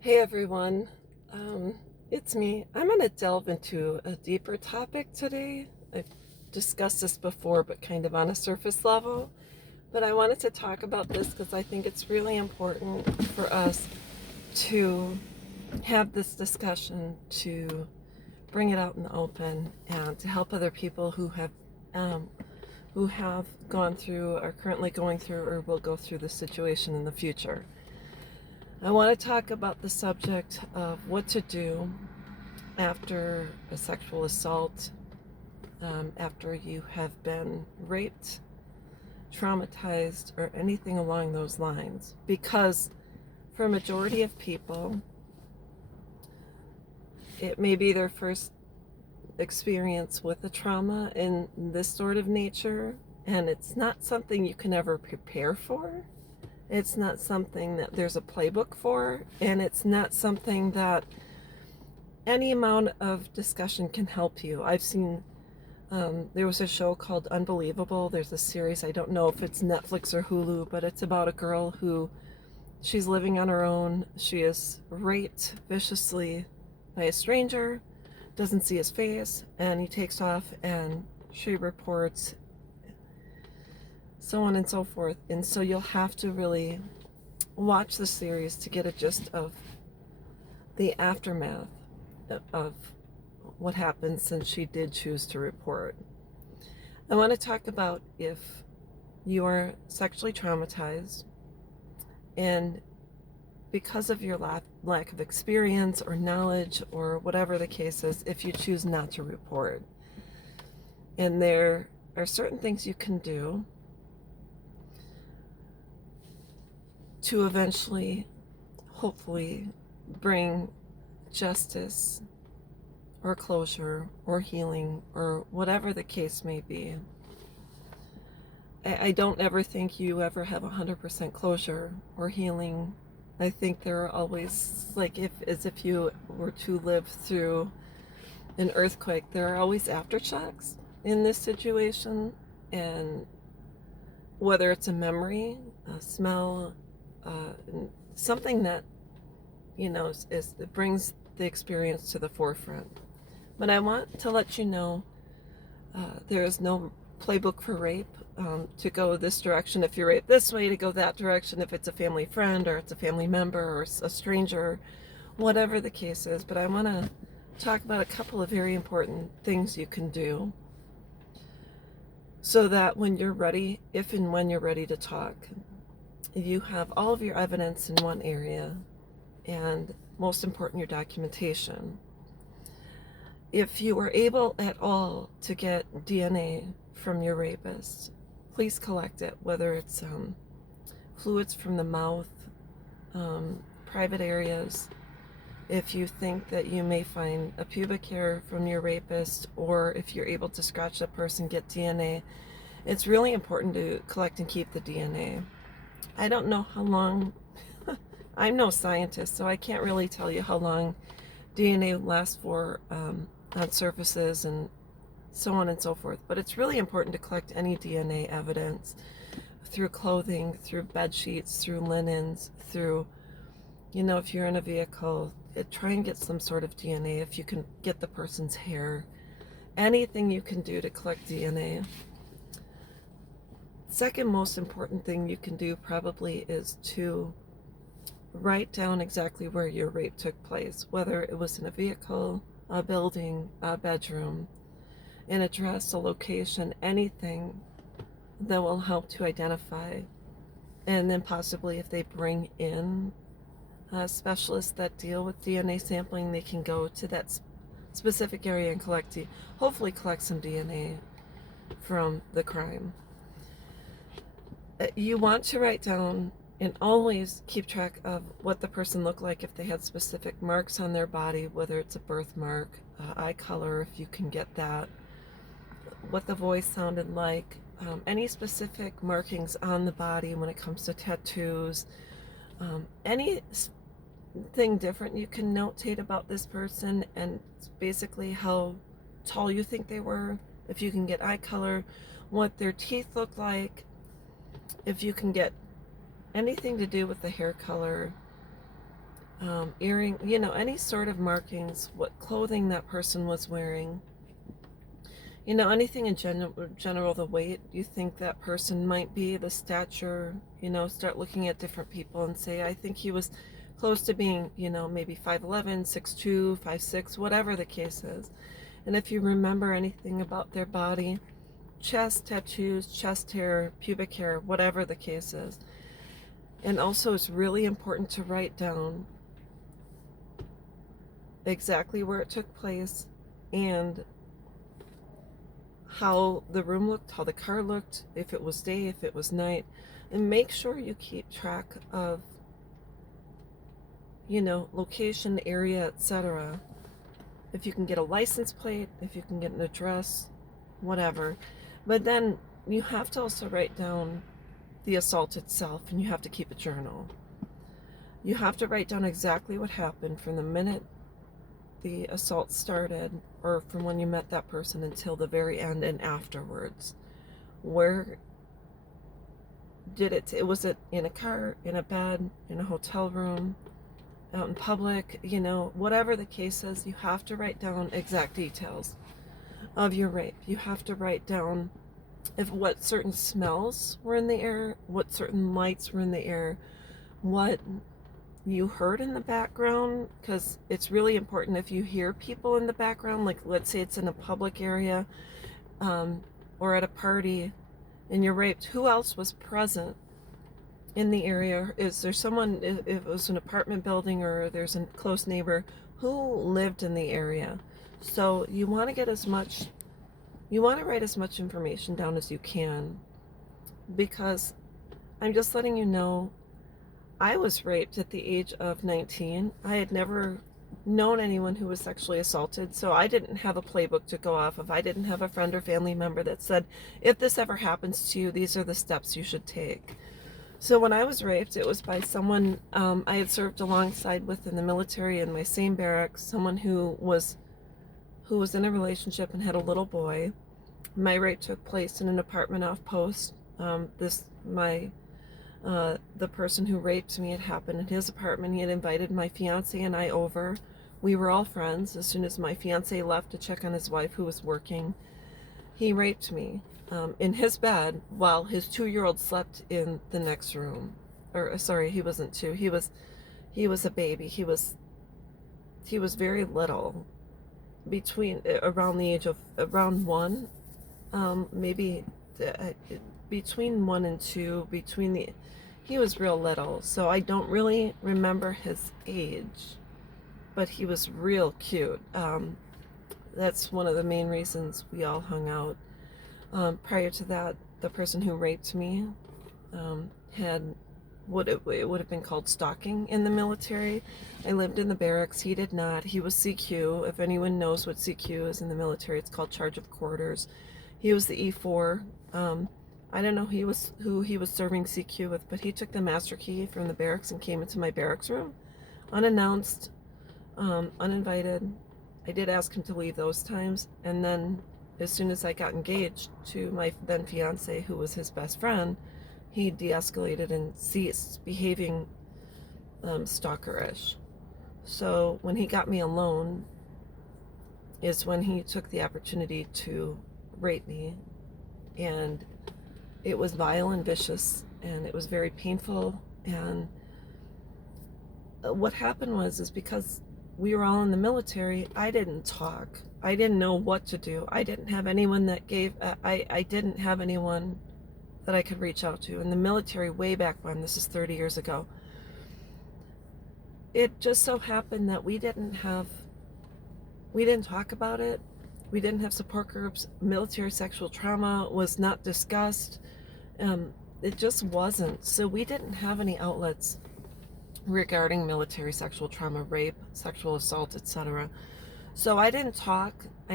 Hey everyone, um, it's me. I'm going to delve into a deeper topic today. I've discussed this before, but kind of on a surface level. But I wanted to talk about this because I think it's really important for us to have this discussion, to bring it out in the open, and to help other people um, who have gone through, are currently going through, or will go through the situation in the future. I want to talk about the subject of what to do after a sexual assault, after you have been raped, traumatized, or anything along those lines. Because for a majority of people, it may be their first experience with a trauma in this sort of nature, and it's not something you can ever prepare for. It's not something that there's a playbook for, and it's not something that any amount of discussion can help you. I've seen, there was a show called Unbelievable. There's a series, I don't know if it's Netflix or Hulu, but it's about a girl who, she's living on her own. She is raped viciously by a stranger, doesn't see his face, and he takes off and she reports, so on and so forth. And so you'll have to really watch the series to get a gist of the aftermath of what happened since she did choose to report. I want to talk about if you are sexually traumatized and because of your lack of experience or knowledge or whatever the case is, if you choose not to report. And there are certain things you can do to eventually, hopefully, bring justice or closure or healing or whatever the case may be. I don't ever think you ever have 100% closure or healing. I think there are always, like, as if you were to live through an earthquake, there are always aftershocks in this situation. And whether it's a memory, a smell, uh, something that, it brings the experience to the forefront. But I want to let you know there is no playbook for rape, to go this direction if you're raped this way, to go that direction if it's a family friend or it's a family member or a stranger, whatever the case is. But I want to talk about a couple of very important things you can do so that when you're ready, if and when you're ready to talk, you have all of your evidence in one area, and most important, your documentation. If you were able at all to get DNA from your rapist, please collect it, whether it's fluids from the mouth, private areas. If you think that you may find a pubic hair from your rapist, or if you're able to scratch the person, get DNA, it's really important to collect and keep the DNA. I don't know how long, I'm no scientist, so I can't really tell you how long DNA lasts for on surfaces and so on and so forth. But it's really important to collect any DNA evidence through clothing, through bed sheets, through linens, through, if you're in a vehicle, try and get some sort of DNA. If you can get the person's hair, anything you can do to collect DNA. Second most important thing you can do probably is to write down exactly where your rape took place, whether it was in a vehicle, a building, a bedroom, an address, a location, anything that will help to identify. And then possibly if they bring in specialists that deal with DNA sampling, they can go to that specific area and hopefully collect some DNA from the crime. You want to write down and always keep track of what the person looked like if they had specific marks on their body, whether it's a birthmark, eye color, if you can get that, what the voice sounded like, any specific markings on the body when it comes to tattoos, anything different you can notate about this person, and basically how tall you think they were, if you can get eye color, what their teeth look like, if you can get anything to do with the hair color, earring, any sort of markings, what clothing that person was wearing, anything in general, the weight you think that person might be, the stature, start looking at different people and say, I think he was close to being, maybe 5'11", 6'2", 5'6", whatever the case is. And if you remember anything about their body, chest tattoos, chest hair, pubic hair, whatever the case is. And also it's really important to write down exactly where it took place and how the room looked, how the car looked, if it was day, if it was night, and make sure you keep track of, location, area, etc. If you can get a license plate, if you can get an address, whatever. But then you have to also write down the assault itself, and you have to keep a journal. You have to write down exactly what happened from the minute the assault started, or from when you met that person until the very end and afterwards. Where did was it in a car, in a bed, in a hotel room, out in public, whatever the case is, you have to write down exact details of your rape. You have to write down what certain smells were in the air, what certain lights were in the air, what you heard in the background, because it's really important if you hear people in the background, like let's say it's in a public area, or at a party and you're raped, who else was present in the area? Is there someone, if it was an apartment building or there's a close neighbor, who lived in the area? So you want to write as much information down as you can, because I'm just letting you know, I was raped at the age of 19. I had never known anyone who was sexually assaulted, so I didn't have a playbook to go off of. I didn't have a friend or family member that said, if this ever happens to you, these are the steps you should take. So when I was raped, it was by someone I had served alongside with in the military in my same barracks, someone who was in a relationship and had a little boy. My rape took place in an apartment off post. The person who raped me, had happened in his apartment. He had invited my fiance and I over. We were all friends. As soon as my fiance left to check on his wife who was working, he raped me in his bed while his 2-year-old slept in the next room. Or sorry, he wasn't 2. He was a baby. He was very little, around the age of around 1, maybe between 1 and 2, he was real little, so I don't really remember his age, but he was real cute. That's one of the main reasons we all hung out. Prior to that, the person who raped me had what it would have been called stalking in the military. I lived in the barracks. He did not. He was CQ. If anyone knows what CQ is in the military, it's called charge of quarters. He was the E4. I don't know who he was serving CQ with, but he took the master key from the barracks and came into my barracks room unannounced, uninvited. I did ask him to leave those times, and then as soon as I got engaged to my then fiance, who was his best friend, he de-escalated and ceased behaving stalkerish. So when he got me alone is when he took the opportunity to rape me, and it was vile and vicious, and it was very painful. And what happened is because we were all in the military, I didn't talk. I didn't know what to do. I didn't have anyone that I didn't have anyone that I could reach out to. In the military, way back when, this is 30 years ago, it just so happened that we didn't talk about it. We didn't have support groups. Military sexual trauma was not discussed. It just wasn't. So we didn't have any outlets regarding military sexual trauma, rape, sexual assault, etc. So I didn't talk.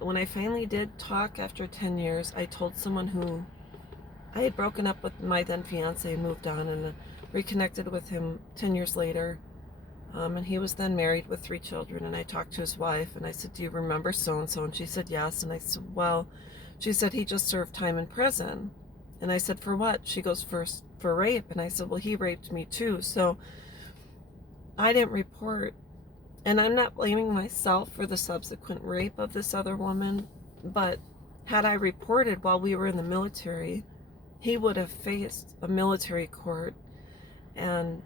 When I finally did talk after 10 years, I told someone who I had broken up with my then fiance, moved on, and reconnected with him 10 years later. And he was then married with 3 children, and I talked to his wife, and I said, do you remember so-and-so? And she said, yes. And I said, well, she said, he just served time in prison. And I said, for what? She goes, for rape. And I said, well, he raped me too. So I didn't report, and I'm not blaming myself for the subsequent rape of this other woman, but had I reported while we were in the military, he would have faced a military court, and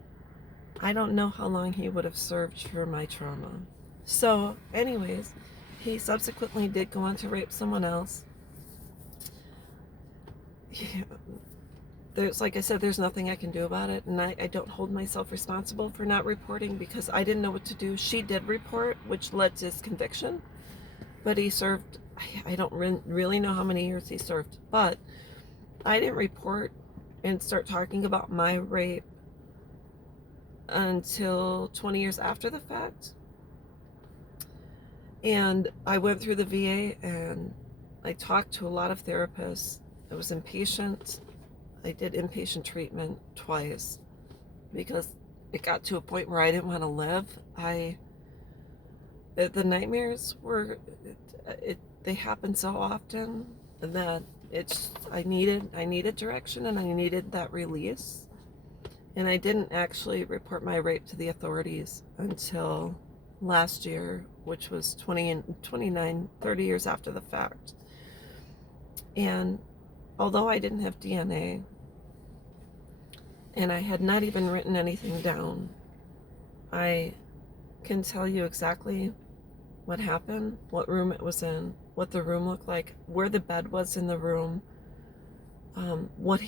I don't know how long he would have served for my trauma. So, anyways, he subsequently did go on to rape someone else. There's, like I said, there's nothing I can do about it, and I don't hold myself responsible for not reporting because I didn't know what to do. She did report, which led to his conviction, but he served, I don't really know how many years he served, but I didn't report and start talking about my rape until 20 years after the fact. And I went through the VA and I talked to a lot of therapists. I was inpatient. I did inpatient treatment twice because it got to a point where I didn't want to live. The nightmares were, they happened so often that I needed direction and I needed that release. And I didn't actually report my rape to the authorities until last year, which was 29, 30 years after the fact. And although I didn't have DNA, and I had not even written anything down, I can tell you exactly what happened, what room it was in, what the room looked like, where the bed was in the room, what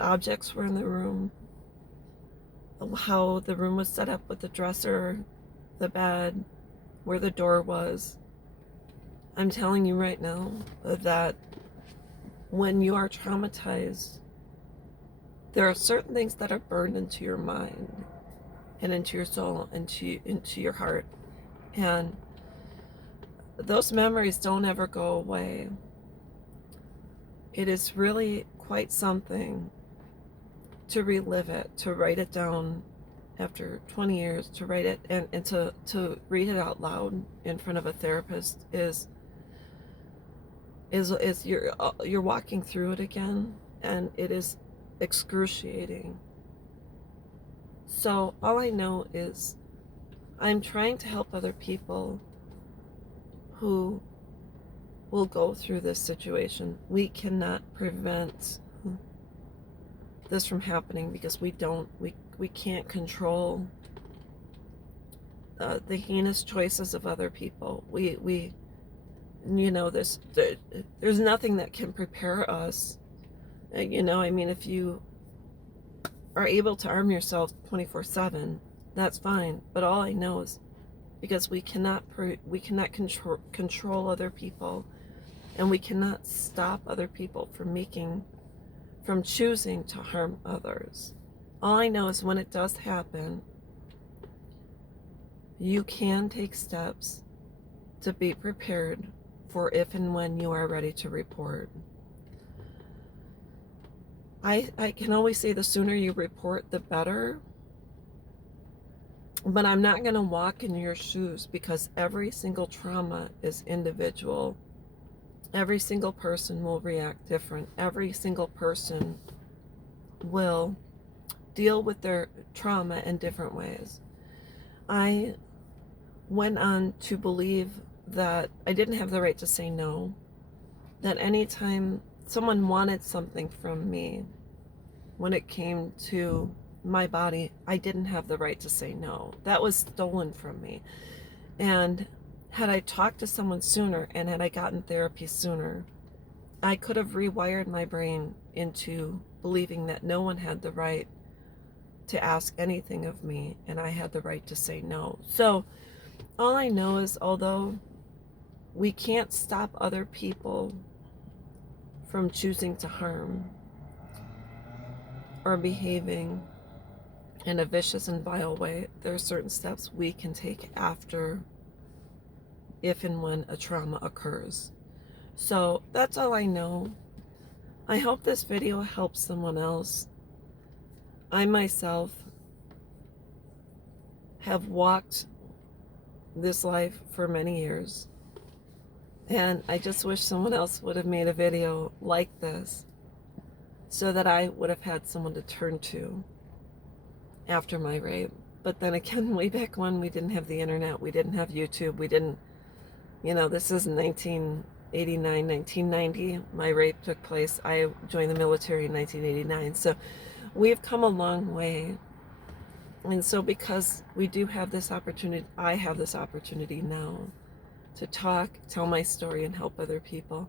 objects were in the room, how the room was set up with the dresser, the bed, where the door was. I'm telling you right now that when you are traumatized, there are certain things that are burned into your mind and into your soul, into your heart. And those memories don't ever go away. It is really quite something to relive it, to write it down after 20 years, to write it and to read it out loud in front of a therapist is you're walking through it again, and it is excruciating. So all I know is I'm trying to help other people who will go through this situation. We cannot prevent this from happening because we can't control the heinous choices of other people. There's nothing that can prepare us. I mean, if you are able to arm yourself 24/7, that's fine. But all I know is because we cannot control other people, and we cannot stop other people from choosing to harm others. All I know is when it does happen, you can take steps to be prepared for if and when you are ready to report. I can always say the sooner you report, the better. But I'm not going to walk in your shoes because every single trauma is individual. Every single person will react different. Every single person will deal with their trauma in different ways. I went on to believe that I didn't have the right to say no. That anytime someone wanted something from me, when it came to my body, I didn't have the right to say no. That was stolen from me. And had I talked to someone sooner and had I gotten therapy sooner, I could have rewired my brain into believing that no one had the right to ask anything of me and I had the right to say no. So all I know is, although we can't stop other people from choosing to harm or behaving in a vicious and vile way, there are certain steps we can take after, if and when a trauma occurs. So that's all I know. I hope this video helps someone else. I myself have walked this life for many years, and I just wish someone else would have made a video like this so that I would have had someone to turn to. after my rape. But then again, way back when, we didn't have the internet, we didn't have YouTube, we didn't, this is 1989, 1990. My rape took place. I joined the military in 1989. So we've come a long way. And so because we do have this opportunity, I have this opportunity now to talk, tell my story, and help other people.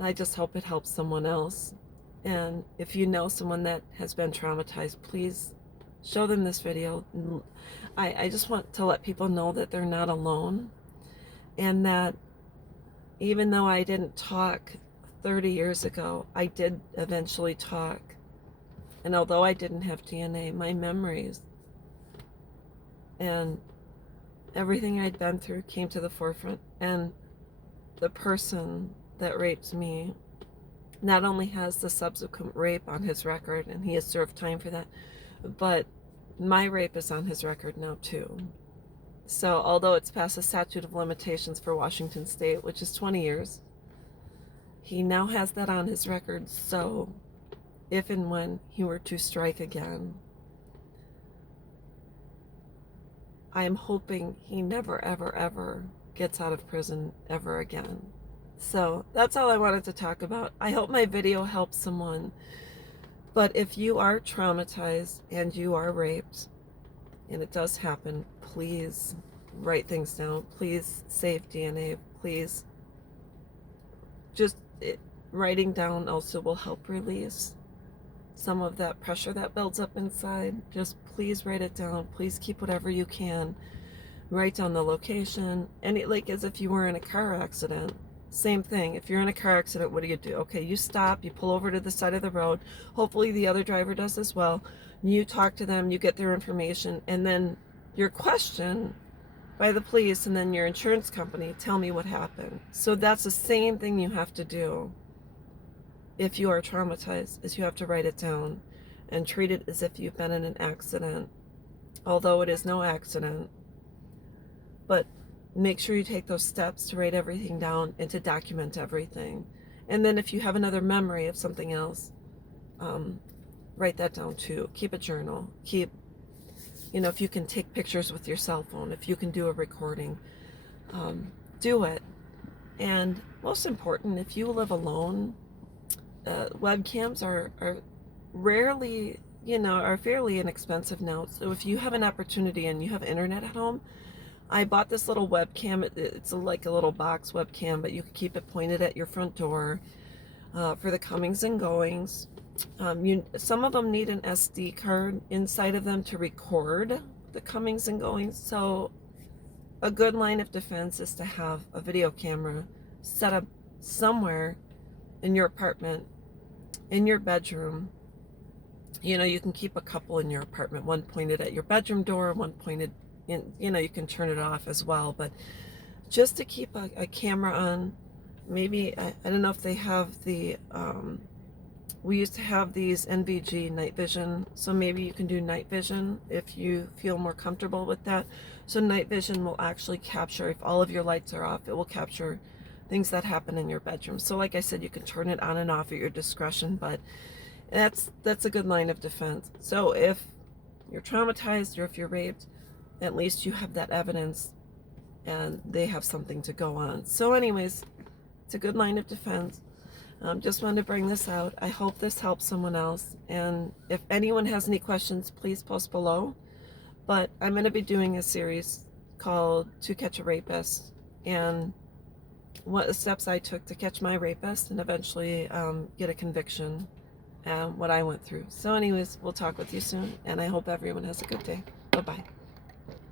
I just hope it helps someone else. And if you know someone that has been traumatized, please show them this video. I just want to let people know that they're not alone, and that even though I didn't talk 30 years ago, I did eventually talk. And although I didn't have DNA, my memories and everything I'd been through came to the forefront. And the person that raped me not only has the subsequent rape on his record, and he has served time for that, but my rape is on his record now too. So although it's past the statute of limitations for Washington State, which is 20 years, he now has that on his record. So if and when he were to strike again, I am hoping he never, ever, ever gets out of prison ever again. So that's all I wanted to talk about. I hope my video helps someone. But if you are traumatized and you are raped, and it does happen, please write things down. Please save DNA. Please, writing down also will help release some of that pressure that builds up inside. Just please write it down. Please keep whatever you can. Write down the location. And like as if you were in a car accident. Same thing. If you're in a car accident, what do? Okay, you stop, you pull over to the side of the road. Hopefully the other driver does as well. You talk to them, you get their information, and then you're questioned by the police, and then your insurance company, tell me what happened. So that's the same thing you have to do if you are traumatized, is you have to write it down and treat it as if you've been in an accident, although it is no accident. But make sure you take those steps to write everything down and to document everything. And then if you have another memory of something else, write that down too. Keep a journal. Keep, if you can take pictures with your cell phone, if you can do a recording, do it. And most important, if you live alone, webcams are rarely, are fairly inexpensive now. So if you have an opportunity and you have internet at home, I bought this little webcam. It's like a little box webcam, but you can keep it pointed at your front door for the comings and goings. Some of them need an SD card inside of them to record the comings and goings. So a good line of defense is to have a video camera set up somewhere in your apartment, in your bedroom. You can keep a couple in your apartment, one pointed at your bedroom door, one pointed in, you can turn it off as well, but just to keep a camera on. Maybe, I don't know if they have the, we used to have these NVG night vision, so maybe you can do night vision if you feel more comfortable with that. So night vision will actually capture, if all of your lights are off, it will capture things that happen in your bedroom. So like I said, you can turn it on and off at your discretion, but that's a good line of defense. So if you're traumatized or if you're raped, at least you have that evidence and they have something to go on. So anyways, it's a good line of defense. Just wanted to bring this out. I hope this helps someone else. And if anyone has any questions, please post below. But I'm going to be doing a series called To Catch a Rapist, and what steps I took to catch my rapist and eventually get a conviction, and what I went through. So anyways, we'll talk with you soon, and I hope everyone has a good day. Bye-bye.